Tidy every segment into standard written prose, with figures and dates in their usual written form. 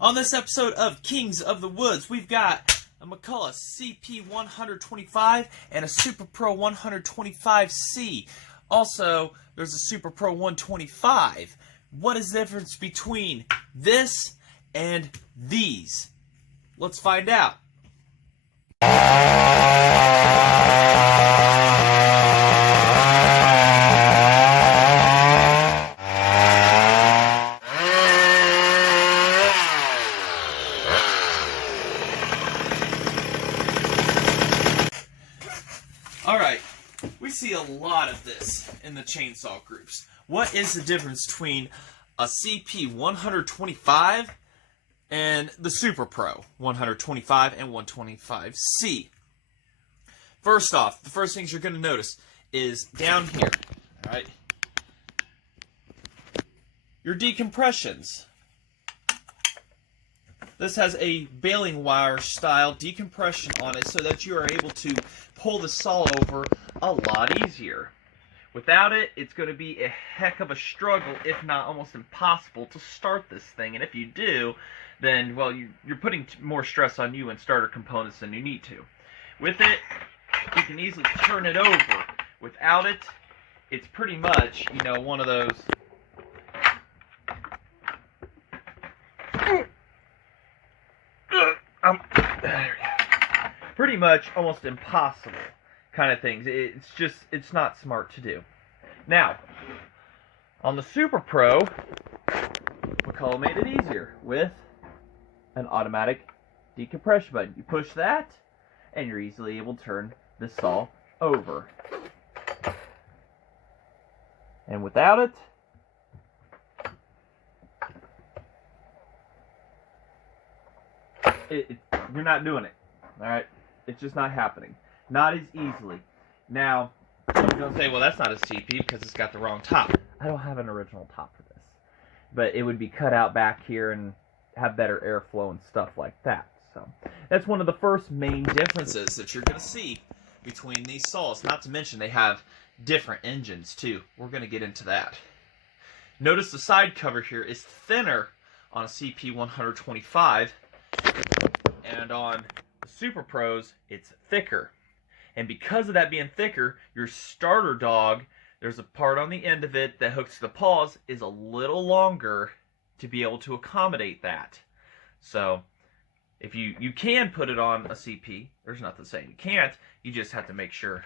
On this episode of Kings of the Woods, we've got a McCulloch Cp125 and a Super Pro 125C. Also, there's a Super Pro 125. What is the difference between this and these? Let's find out. Alright, we see a lot of this in the chainsaw groups. What is the difference between a CP125 and the Super Pro 125 and 125C? First off, the first things you're going to notice is down here, alright, your decompressions. This has a baling wire style decompression on it so that you are able to pull the saw over a lot easier. Without it, it's going to be a heck of a struggle, if not almost impossible, to start this thing. And if you do, then, well, you're putting more stress on you and starter components than you need to. With it, you can easily turn it over. Without it, it's pretty much, you know, one of those... pretty much almost impossible kind of things. It's not smart to do. Now, on the Super Pro, McCulloch made it easier with an automatic decompression button. You push that, and you're easily able to turn the saw over. And without it, you're not doing it. Alright? It's just not happening. Not as easily. Now, you're going to say, well, that's not a CP because it's got the wrong top. I don't have an original top for this. But it would be cut out back here and have better airflow and stuff like that. So, that's one of the first main differences that you're going to see between these saws. Not to mention they have different engines, too. We're going to get into that. Notice the side cover here is thinner on a CP125, and on the Super Pros, it's thicker. And because of that being thicker, your starter dog, there's a part on the end of it that hooks to the paws, is a little longer to be able to accommodate that. So, if you can put it on a CP, there's nothing saying you can't, you just have to make sure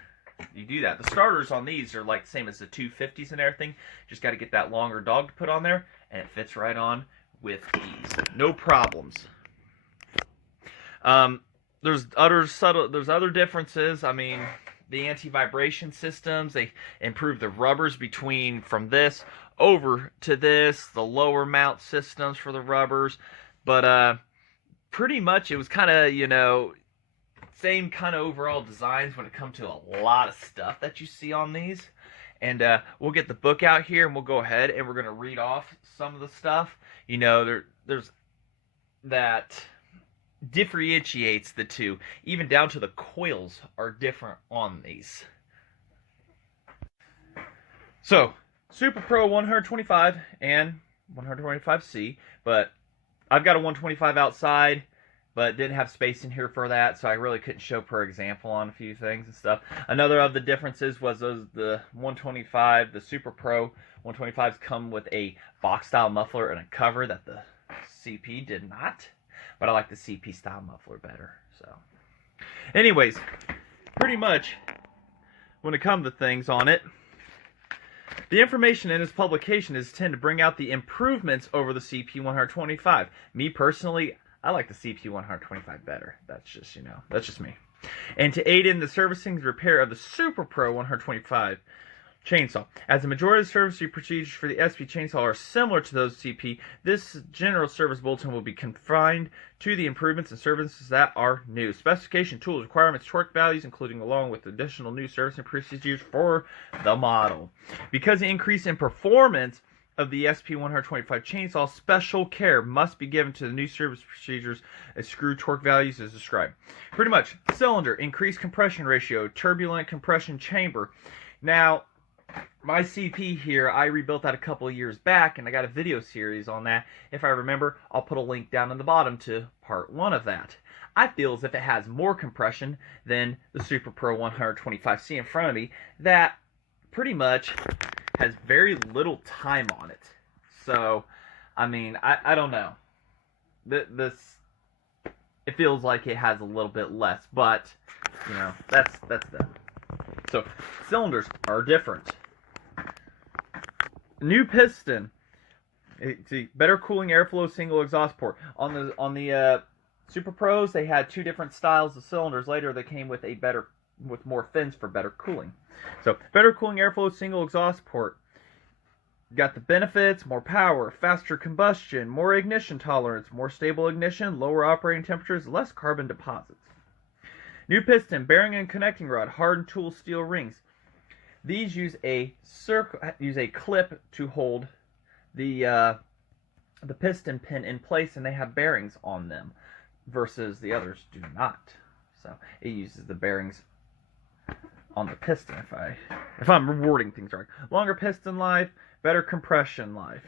you do that. The starters on these are like the same as the 250s and everything, just got to get that longer dog to put on there, and it fits right on with ease. No problems. There's other differences. I mean, the anti-vibration systems, they improve the rubbers from this over to this, the lower mount systems for the rubbers, but pretty much it was kind of, you know, same kind of overall designs when it comes to a lot of stuff that you see on these. And we'll get the book out here and we'll go ahead and we're going to read off some of the stuff. You know, there's that differentiates the two, even down to the coils are different on these. So, Super Pro 125 and 125C, but I've got a 125 outside, but didn't have space in here for that, so I really couldn't show per example on a few things and stuff. Another of the differences was the 125, the Super Pro 125s come with a box style muffler and a cover that the CP did not. But I like the CP style muffler better. So, anyways, pretty much when it comes to things on it, the information in this publication is tend to bring out the improvements over the CP125. Me personally, I like the CP125 better. That's just, you know, that's just me. And to aid in the servicing and repair of the Super Pro 125 chainsaw. As the majority of the servicing procedures for the SP chainsaw are similar to those CP, this general service bulletin will be confined to the improvements and services that are new. Specification, tools, requirements, torque values, including along with additional new servicing procedures for the model. Because the increase in performance of the SP125 chainsaw, special care must be given to the new service procedures as screw torque values as described. Pretty much, cylinder, increased compression ratio, turbulent compression chamber. Now, my CP here, I rebuilt that a couple of years back, and I got a video series on that. If I remember, I'll put a link down in the bottom to part 1 of that. I feel as if it has more compression than the Super Pro 125C in front of me, that pretty much has very little time on it. So, I mean, I don't know. This, it feels like it has a little bit less, but, you know, that's them. So, cylinders are different. New piston. See, better cooling airflow, single exhaust port. On the Super Pros, they had 2 different styles of cylinders. Later, they came with with more fins for better cooling. So, better cooling airflow, single exhaust port. Got the benefits: more power, faster combustion, more ignition tolerance, more stable ignition, lower operating temperatures, less carbon deposits. New piston, bearing and connecting rod, hardened tool steel rings. These use a clip to hold the piston pin in place, and they have bearings on them, versus the others do not. So it uses the bearings on the piston. If I'm rewarding things right. Longer piston life, better compression life.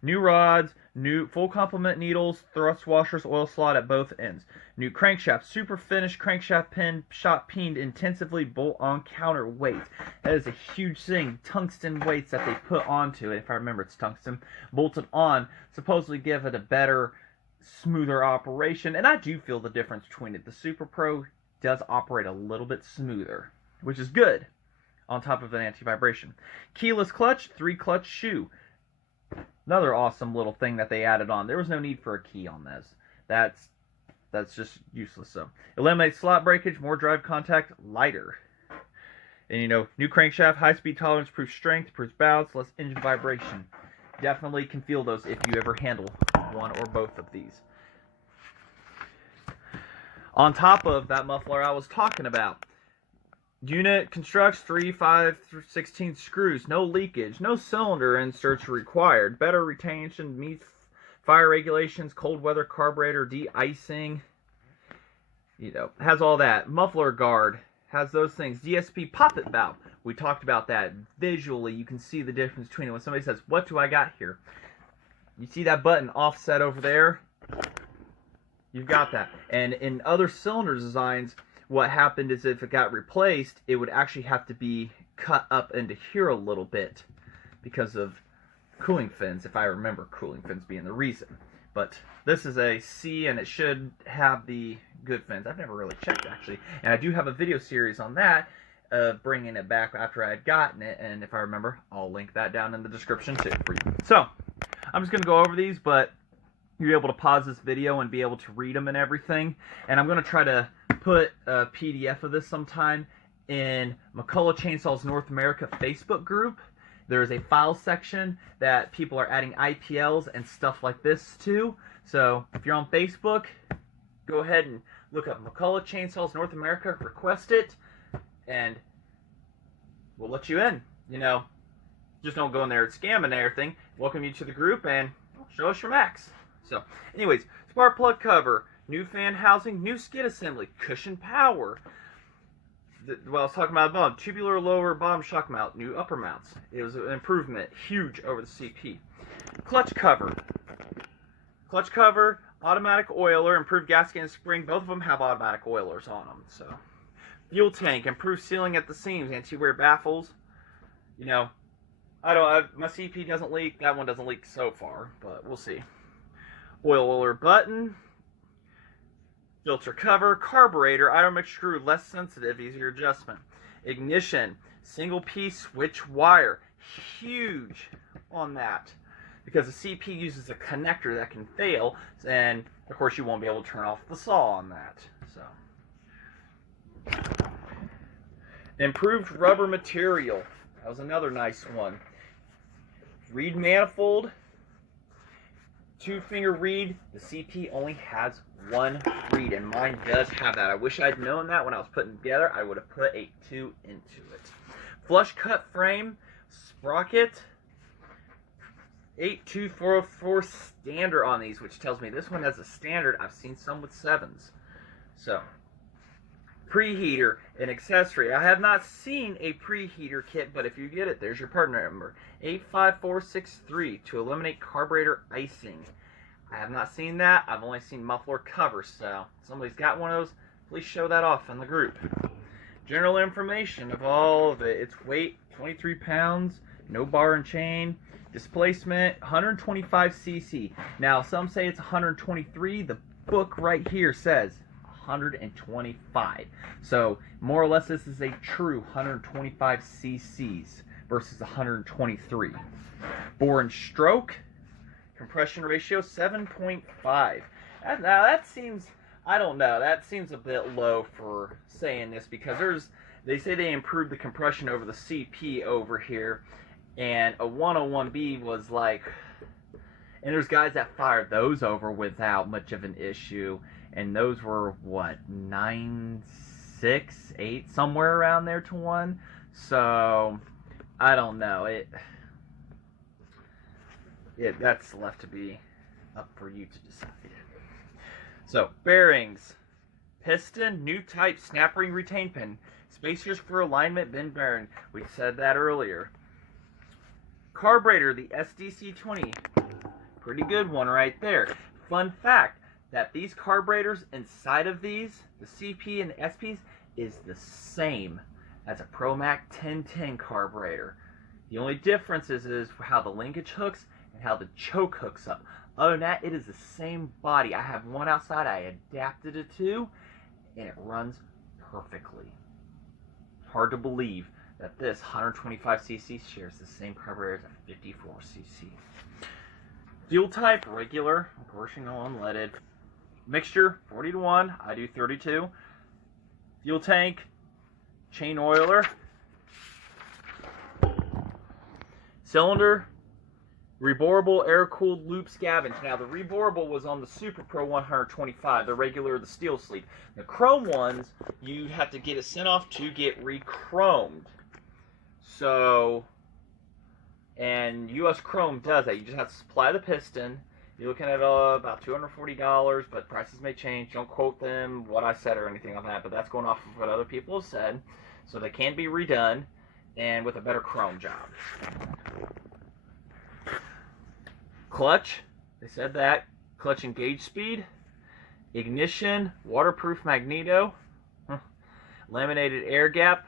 New rods, new full complement needles, thrust washers, oil slot at both ends. New crankshaft, super finished crankshaft pin, shot peened intensively, bolt on counter weights. That is a huge thing. Tungsten weights that they put onto it, if I remember it's tungsten, bolted on, supposedly give it a better, smoother operation. And I do feel the difference between it. The Super Pro does operate a little bit smoother, which is good, on top of an anti-vibration. Keyless clutch, 3-clutch shoe. Another awesome little thing that they added on. There was no need for a key on this. That's just useless. So, eliminates slot breakage, more drive contact, lighter. And you know, new crankshaft, high speed tolerance, proves strength, proves bounce, less engine vibration. Definitely can feel those if you ever handle one or both of these. On top of that muffler I was talking about, unit constructs 3, 5, 16 screws, no leakage, no cylinder inserts required, better retention, meets fire regulations, cold weather carburetor, de-icing, you know, has all that. Muffler guard, has those things. DSP poppet valve, we talked about that. Visually, you can see the difference between it. When somebody says, what do I got here? You see that button offset over there? You've got that. And in other cylinder designs, what happened is if it got replaced, it would actually have to be cut up into here a little bit because of cooling fins, if I remember cooling fins being the reason. But this is a C, and it should have the good fins. I've never really checked, actually. And I do have a video series on that, bringing it back after I had gotten it. And if I remember, I'll link that down in the description too for you. So, I'm just going to go over these, but you're able to pause this video and be able to read them and everything. And I'm going to try to put a PDF of this sometime in McCulloch Chainsaws North America Facebook group. There is a file section that people are adding IPLs and stuff like this to. So if you're on Facebook, go ahead and look up McCulloch Chainsaws North America, request it, and we'll let you in. You know, just don't go in there and scam and everything. Welcome you to the group and show us your max. So, anyways, spark plug cover, new fan housing, new skid assembly, cushion power. Well, I was talking about above, tubular lower bottom shock mount, new upper mounts. It was an improvement, huge over the CP. Clutch cover. Clutch cover, automatic oiler, improved gasket and spring. Both of them have automatic oilers on them. So, fuel tank, improved sealing at the seams, anti-wear baffles. You know, my CP doesn't leak. That one doesn't leak so far, but we'll see. Oil oiler button, filter cover, carburetor, idle mix screw, less sensitive, easier adjustment. Ignition, single piece switch wire, huge on that, because the CP uses a connector that can fail, and of course you won't be able to turn off the saw on that. So, improved rubber material, that was another nice one. Reed manifold, 2-finger reed. The CP only has 1 reed, and mine does have that. I wish I'd known that when I was putting it together. I would have put a 2 into it. Flush cut frame, sprocket, 82404 standard on these, which tells me this one has a standard. I've seen some with 7s. So, Preheater, an accessory. I have not seen a preheater kit, but if you get it, there's your part number. 85463 to eliminate carburetor icing. I have not seen that. I've only seen muffler covers, so if somebody's got one of those, please show that off in the group. General information of all of it. Its weight, 23 pounds, no bar and chain. Displacement, 125 cc. Now, some say it's 123. The book right here says 125. So, more or less, this is a true 125 cc's versus 123. Bore and stroke, compression ratio, 7.5. Now, that seems, I don't know, that seems a bit low for saying this, because they say they improved the compression over the CP over here, and a 101B was like, and there's guys that fired those over without much of an issue, and those were, what, 9, 6, 8, somewhere around there to 1, so, I don't know, that's left to be up for you to decide. So, bearings, piston, new type, snap ring retain pin, spacers for alignment, bend bearing, we said that earlier. Carburetor, the SDC20, pretty good one right there. Fun fact, that these carburetors inside of these, the CP and the SPs, is the same as a ProMac 1010 carburetor. The only difference is how the linkage hooks and how the choke hooks up. Other than that, it is the same body. I have one outside I adapted it to, and it runs perfectly. Hard to believe that this 125cc shares the same carburetor as a 54cc. Fuel type, regular, of course you know unleaded. Mixture, 40-1, I do 32. Fuel tank, chain oiler. Cylinder, reborable air-cooled loop scavenge. Now the reborable was on the Super Pro 125, the regular, the steel sleeve. The chrome ones, you'd have to get it sent off to get re-chromed. So, and US Chrome does that. You just have to supply the piston. You're looking at about $240, but prices may change. Don't quote them what I said or anything on that, but that's going off of what other people have said. So they can be redone, and with a better chrome job. Clutch, they said that. Clutch engage speed. Ignition, waterproof magneto. Laminated air gap.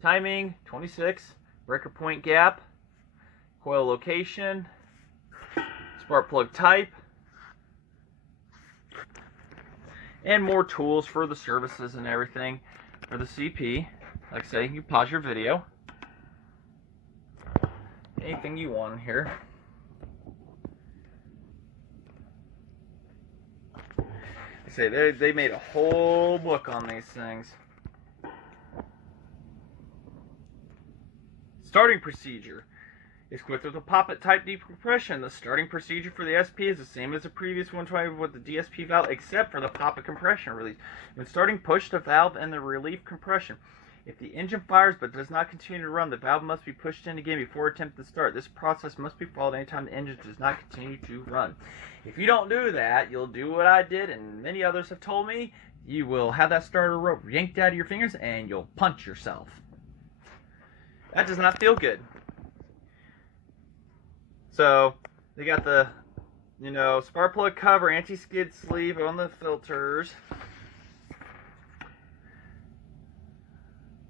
Timing, 26. Breaker point gap. Coil location. Spark plug type. And more tools for the services and everything for the CP. Like I say, you can pause your video. Anything you want in here. I say they made a whole book on these things. Starting procedure is equipped with a poppet type decompression. The starting procedure for the SP is the same as the previous 120 with the DSP valve, except for the poppet compression release. When starting, push the valve and the relief compression. If the engine fires but does not continue to run, the valve must be pushed in again before attempting to start. This process must be followed anytime the engine does not continue to run. If you don't do that, you'll do what I did and many others have told me. You will have that starter rope yanked out of your fingers and you'll punch yourself. That does not feel good. So, they got the, spark plug cover, anti-skid sleeve on the filters.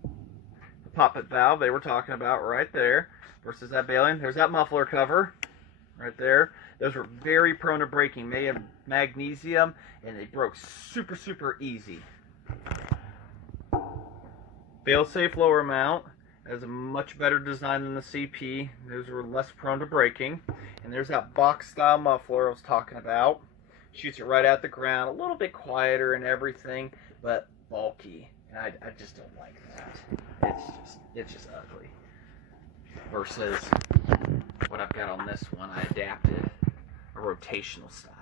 The poppet valve they were talking about right there. Versus that baling. There's that muffler cover right there. Those were very prone to breaking. Made of magnesium, and they broke super, super easy. Fail-safe lower mount. Has a much better design than the CP. Those were less prone to breaking. And there's that box style muffler I was talking about. Shoots it right at the ground. A little bit quieter and everything, but bulky. And I just don't like that. It's just ugly. Versus what I've got on this one, I adapted a rotational style.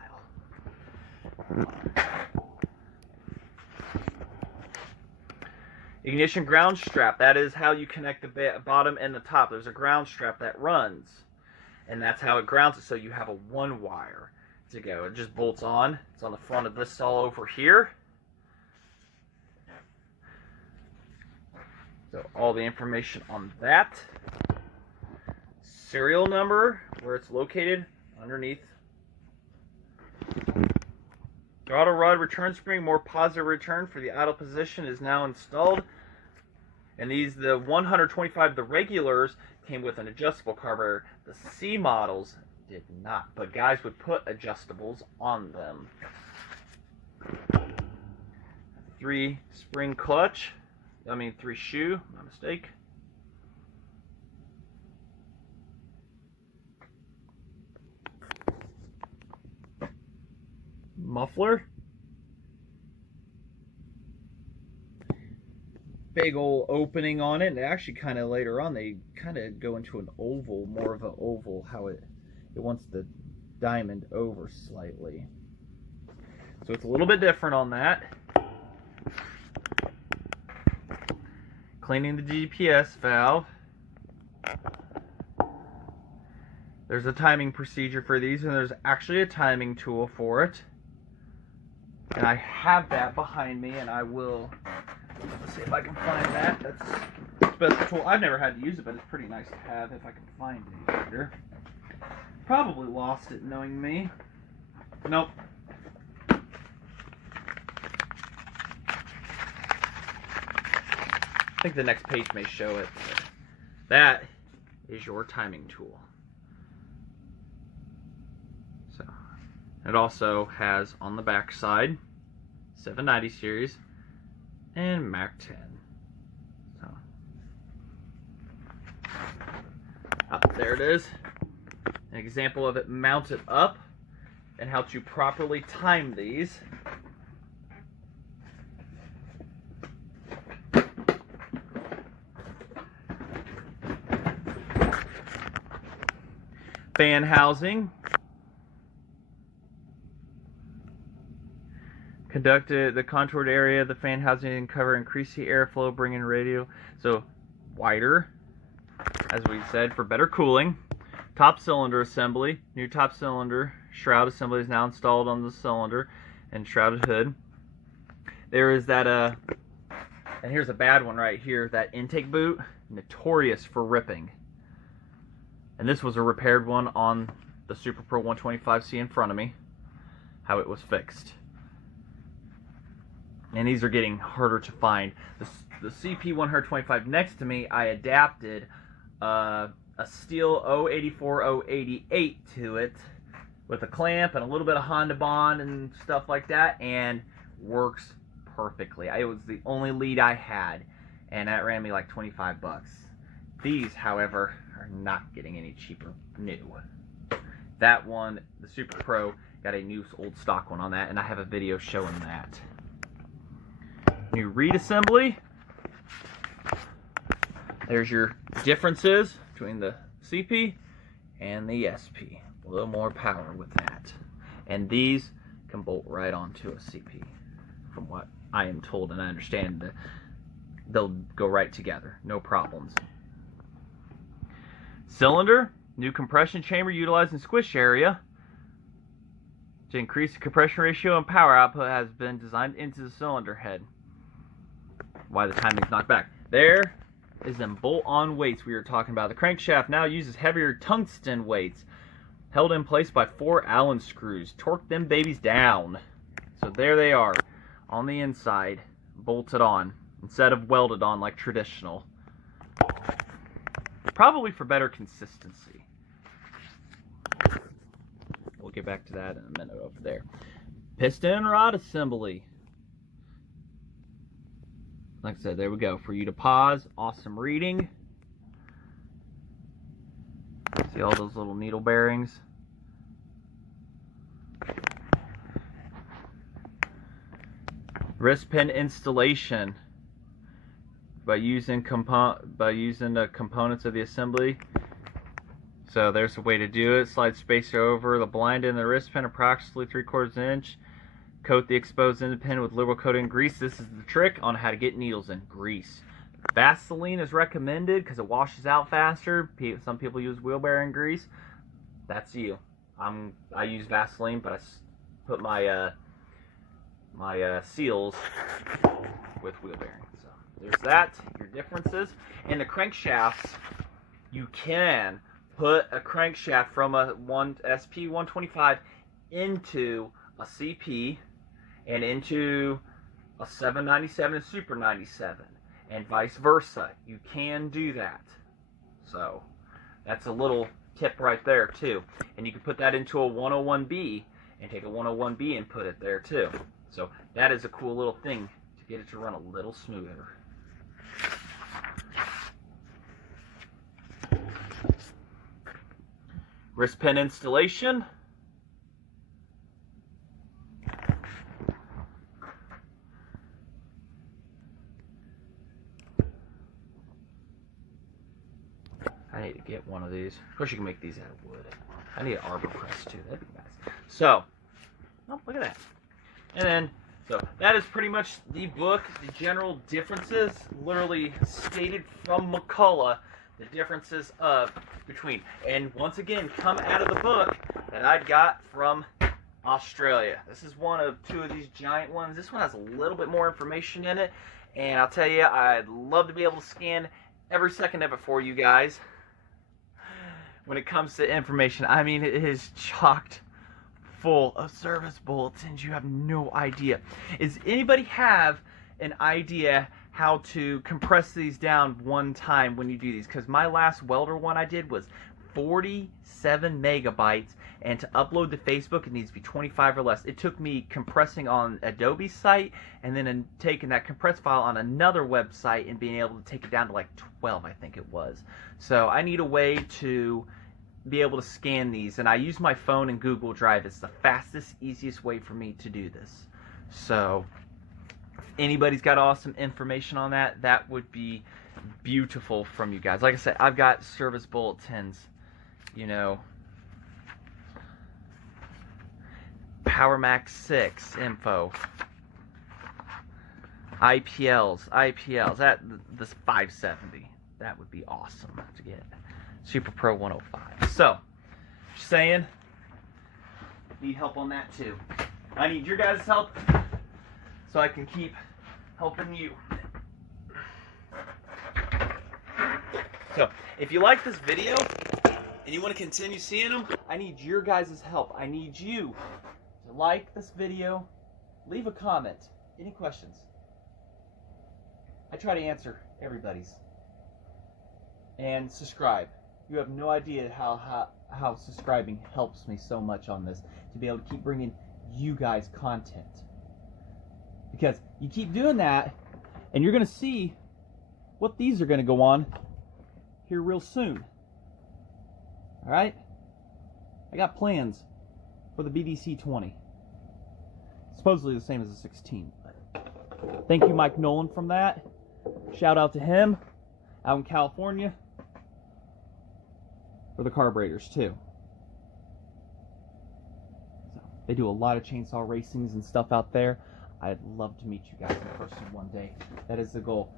Ignition ground strap, that is how you connect the bottom and the top. There's a ground strap that runs, and that's how it grounds it, so you have a one wire to go. It just bolts on. It's on the front of this all over here. So all the information on that. Serial number, where it's located underneath. Auto rod return spring, more positive return for the idle position, is now installed. And these, the 125, the regulars, came with an adjustable carburetor. The C models did not, but guys would put adjustables on them. 3 spring clutch, 3 shoe, my mistake. Muffler. Big old opening on it, and actually kind of later on they kind of go into an oval, more of an oval, how it wants the diamond over slightly. So it's a little bit different on that. Cleaning the GPS valve. There's a timing procedure for these, and there's actually a timing tool for it. And I have that behind me, and I will, let's see if I can find that. That's a special tool. I've never had to use it, but it's pretty nice to have if I can find it later. Probably lost it knowing me. Nope. I think the next page may show it. That is your timing tool. So it also has on the back side 790 series and Mac 10. So there it is. An example of it mounted up and how to properly time these. Fan housing. Conducted the contoured area of the fan housing and cover, increase the airflow, bring in radial. So wider, as we said, for better cooling. Top cylinder assembly. New top cylinder shroud assembly is now installed on the cylinder and shrouded hood. There is that, and here's a bad one right here, that intake boot, notorious for ripping. And this was a repaired one on the Super Pro 125C in front of me, how it was fixed. And these are getting harder to find. The CP125 next to me, I adapted a steel 084 088 to it with a clamp and a little bit of Honda Bond and stuff like that, and works perfectly. It was the only lead I had, and that ran me like 25 bucks. These, however, are not getting any cheaper new. That one, the Super Pro, got a new old stock one on that, and I have a video showing that. New reed assembly. There's your differences between the CP and the SP. A little more power with that. And these can bolt right onto a CP, from what I am told and I understand. They'll go right together, no problems. Cylinder, new compression chamber utilizing squish area to increase the compression ratio and power output has been designed into the cylinder head. Why the timing's knocked back. There is them bolt-on weights we were talking about. The crankshaft now uses heavier tungsten weights held in place by 4 Allen screws. Torque them babies down. So there they are on the inside, bolted on instead of welded on like traditional. Probably for better consistency. We'll get back to that in a minute over there. Piston rod assembly. Like I said, there we go. For you to pause, awesome reading. See all those little needle bearings? Wrist pin installation. By using the components of the assembly. So there's a way to do it. Slide spacer over the blind end of the wrist pin approximately 3/4 inch. Coat the exposed end pin with liberal coating grease. This is the trick on how to get needles in. Grease. Vaseline is recommended because it washes out faster. Some people use wheel bearing grease. That's you. I use Vaseline, but I put my my seals with wheel bearing. So there's that, your differences. And the crankshafts, you can put a crankshaft from a SP125 into a CP and into a 797 and Super 97, and vice versa. You can do that. So that's a little tip right there too. And you can put that into a 101B and take a 101B and put it there too. So that is a cool little thing to get it to run a little smoother. Wrist pin installation. I need to get one of these. Of course, you can make these out of wood. I need an arbor press too. That'd be nice. So, oh, look at that. And then, so that is pretty much the book. The general differences, literally stated from McCulloch, the differences of between. And once again, come out of the book that I got from Australia. This is one of two of these giant ones. This one has a little bit more information in it. And I'll tell you, I'd love to be able to scan every second of it for you guys. When it comes to information, I mean, it is chocked full of service bulletins. You have no idea. Does anybody have an idea how to compress these down one time when you do these? Because my last welder one I did was 47 megabytes, and to upload to Facebook it needs to be 25 or less. It took me compressing on Adobe's site and then taking that compressed file on another website and being able to take it down to like 12, I think it was. So I need a way to be able to scan these, and I use my phone and Google Drive. It's the fastest, easiest way for me to do this. So if anybody's got awesome information on that, that would be beautiful from you guys. Like I said, I've got service bulletins, you know, Power Max 6 info, IPLs, that this 570, that would be awesome to get. Super Pro 105. So, just saying, need help on that too. I need your guys' help so I can keep helping you. So, if you like this video and you want to continue seeing them, I need your guys' help. I need you to like this video, leave a comment, any questions. I try to answer everybody's. And subscribe. You have no idea how subscribing helps me so much on this, to be able to keep bringing you guys content. Because you keep doing that, and you're going to see what these are going to go on here real soon. Alright? I got plans for the BDC 20. Supposedly the same as the 16. But thank you, Mike Nolan, from that. Shout out to him out in California. For the carburetors too. So, they do a lot of chainsaw racings and stuff out there. I'd love to meet you guys in person one day. That is the goal.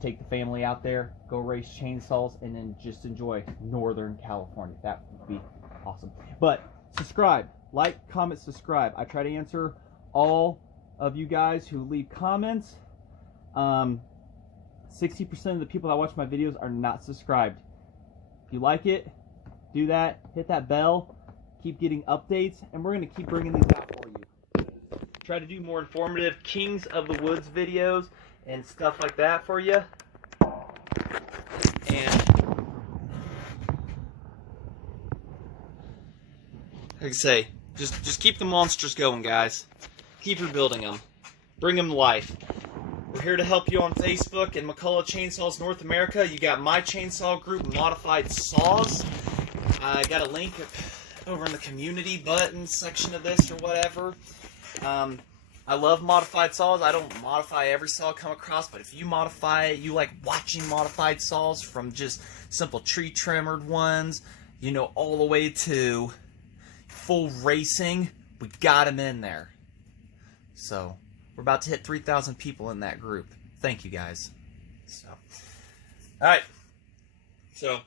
Take the family out there, go race chainsaws, and then just enjoy Northern California. That would be awesome. But subscribe, like, comment, subscribe. I try to answer all of you guys who leave comments. 60% of the people that watch my videos are not subscribed. If you like it, do that, hit that bell, keep getting updates, and we're going to keep bringing these out for you. Try to do more informative Kings of the Woods videos and stuff like that for you. And like I say, just keep the monsters going, guys. Keep rebuilding them. Bring them to life. We're here to help you on Facebook and McCulloch Chainsaws North America. You got my chainsaw group, Modified Saws. I got a link over in the community button section of this or whatever. I love modified saws. I don't modify every saw I come across, but if you modify it, you like watching modified saws from just simple tree trimmered ones, you know, all the way to full racing, we got them in there. So we're about to hit 3,000 people in that group. Thank you, guys. So, all right. So,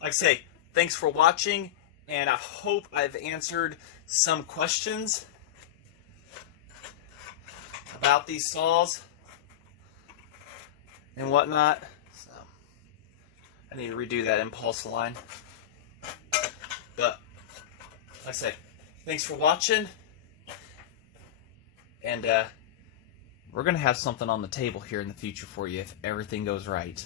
like I say, thanks for watching, and I hope I've answered some questions about these saws. and whatnot. So I need to redo that impulse line. But like I say, thanks for watching, and we're gonna have something on the table here in the future for you if everything goes right.